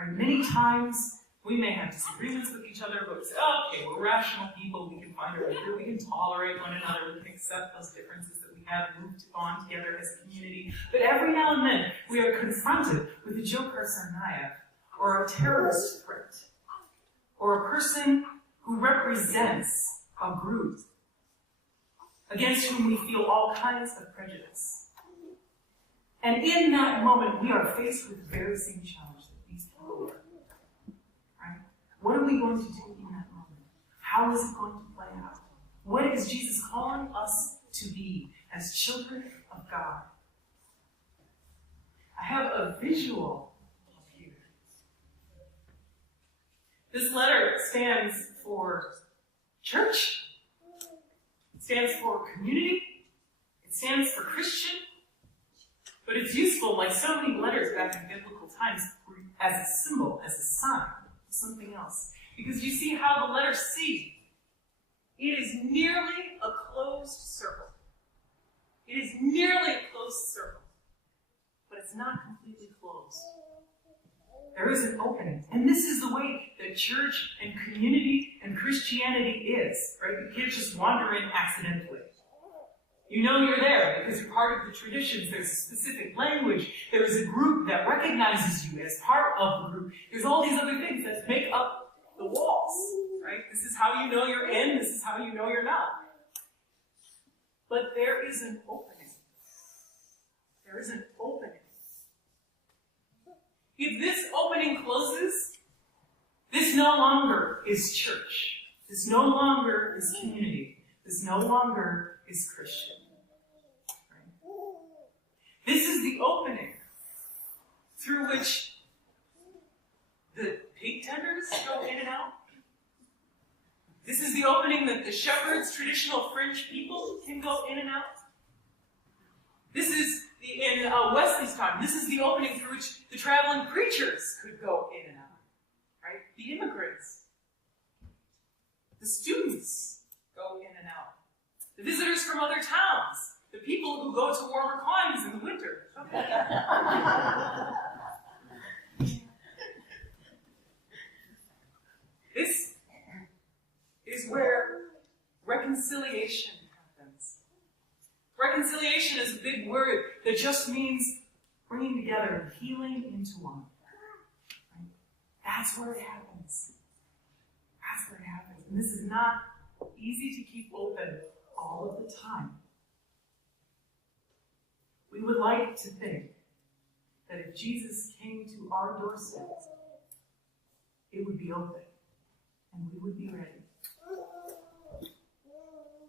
Right? Many times we may have disagreements with each other, but we say, oh, okay, we're rational people, we can find a way through, we can tolerate one another, we can accept those differences that we have and move on together as a community. But every now and then we are confronted with a Joe Carson or a terrorist threat, or a person who represents a group against whom we feel all kinds of prejudice. And in that moment, we are faced with the very same challenge that these people were. Right? What are we going to do in that moment? How is it going to play out? What is Jesus calling us to be as children of God? I have a visual of you. This letter stands for church. It stands for community. It stands for Christian. But it's useful, like so many letters back in biblical times, as a symbol, as a sign, something else. Because you see how the letter C, it is nearly a closed circle. It is nearly a closed circle. But it's not completely closed. There is an opening. And this is the way that church and community and Christianity is, right? You can't just wander in accidentally. You know you're there because you're part of the traditions. There's a specific language. There is a group that recognizes you as part of the group. There's all these other things that make up the walls, right? This is how you know you're in. This is how you know you're not. But there is an opening. There is an opening. If this opening closes, this no longer is church. This no longer is community. This no longer is Christian. Right? This is the opening through which the pig tenders go in and out. This is the opening that the shepherds, traditional fringe people, can go in and out. This is, in Wesley's time, this is the opening through which the traveling preachers could go in and out. Right? The immigrants. The students go in and out. The visitors from other towns. The people who go to warmer climes in the winter. This is where reconciliation happens. Reconciliation is a big word that just means bringing together and healing into one. Right? That's where it happens. That's where it happens. And this is not easy to keep open all of the time. We would like to think that if Jesus came to our doorstep, it would be open and we would be ready.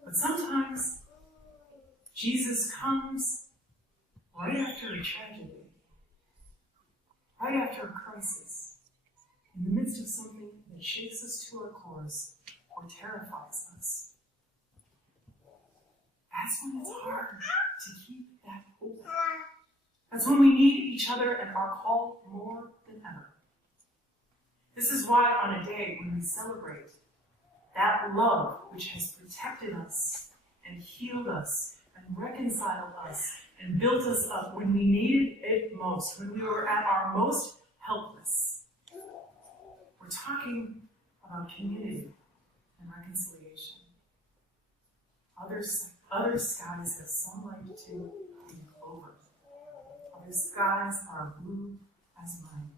But sometimes Jesus comes right after a tragedy, right after a crisis, in the midst of something that shakes us to our cores or terrifies us. That's when it's hard to keep that open. That's when we need each other and are called more than ever. This is why on a day when we celebrate that love which has protected us and healed us and reconciled us and built us up when we needed it most, when we were at our most helpless, we're talking about community and reconciliation. Other skies have sunlight too and clover. Other skies are blue as mine.